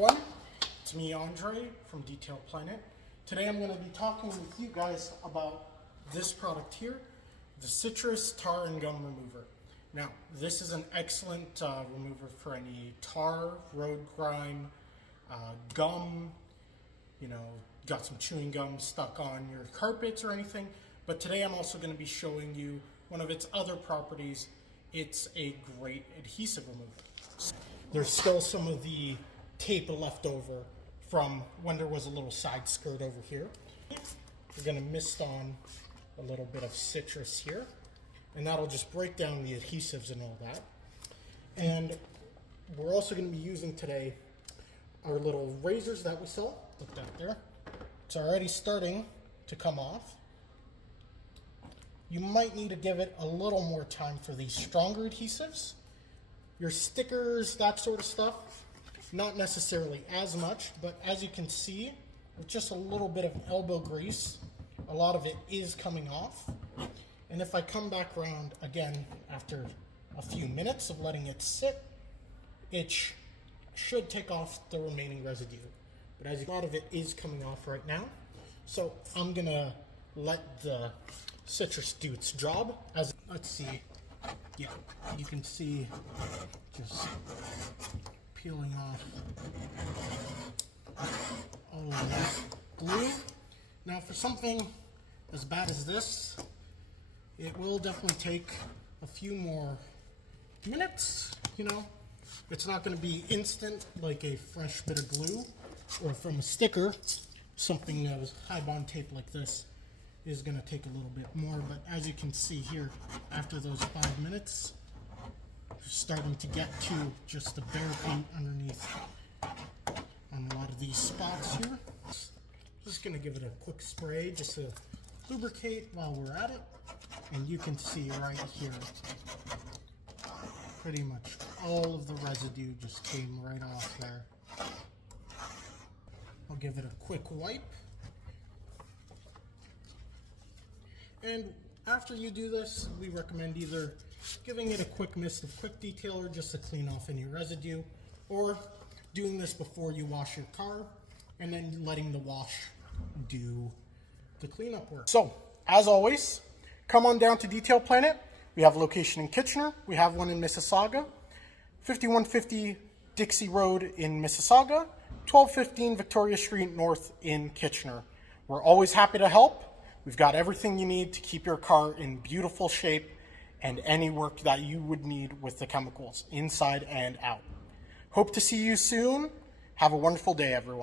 everyone, it's me Andre from Detail Planet. Today I'm going to be talking with you guys about this product here, the Citrus Tar and Gum Remover. Now, this is an excellent remover for any tar, road grime, gum, got some chewing gum stuck on your carpets or anything. But today I'm also going to be showing you one of its other properties. It's a great adhesive remover. There's still some of the tape left over from when there was a little side skirt over here. We're going to mist on a little bit of citrus here, and that'll just break down the adhesives and all that. And we're also going to be using today our little razors that we sell. Look that there. It's already starting to come off. You might need to give it a little more time for these stronger adhesives. Your stickers, that sort of stuff, not necessarily as much, but as you can see, with just a little bit of elbow grease, a lot of it is coming off. And if I come back around again after a few minutes of letting it sit, it should take off the remaining residue. But as a lot of it is coming off right now, so I'm gonna let the citrus do its job. Let's see, yeah, you can see just peeling off all of this glue. Now for something as bad as this, it will definitely take a few more minutes, It's not going to be instant like a fresh bit of glue or from a sticker. Something that was high bond tape like this is going to take a little bit more, but as you can see here, after those 5 minutes, we're starting to get to just the bare paint underneath on a lot of these spots here. Just going to give it a quick spray just to lubricate while we're at it, and you can see right here pretty much all of the residue just came right off there. I'll give it a quick wipe. And after you do this, we recommend either giving it a quick mist of quick detailer just to clean off any residue, or doing this before you wash your car and then letting the wash do the cleanup work. So, as always, come on down to Detail Planet. We have a location in Kitchener. We have one in Mississauga, 5150 Dixie Road in Mississauga, 1215 Victoria Street North in Kitchener. We're always happy to help. We've got everything you need to keep your car in beautiful shape and any work that you would need with the chemicals inside and out. Hope to see you soon. Have a wonderful day, everyone.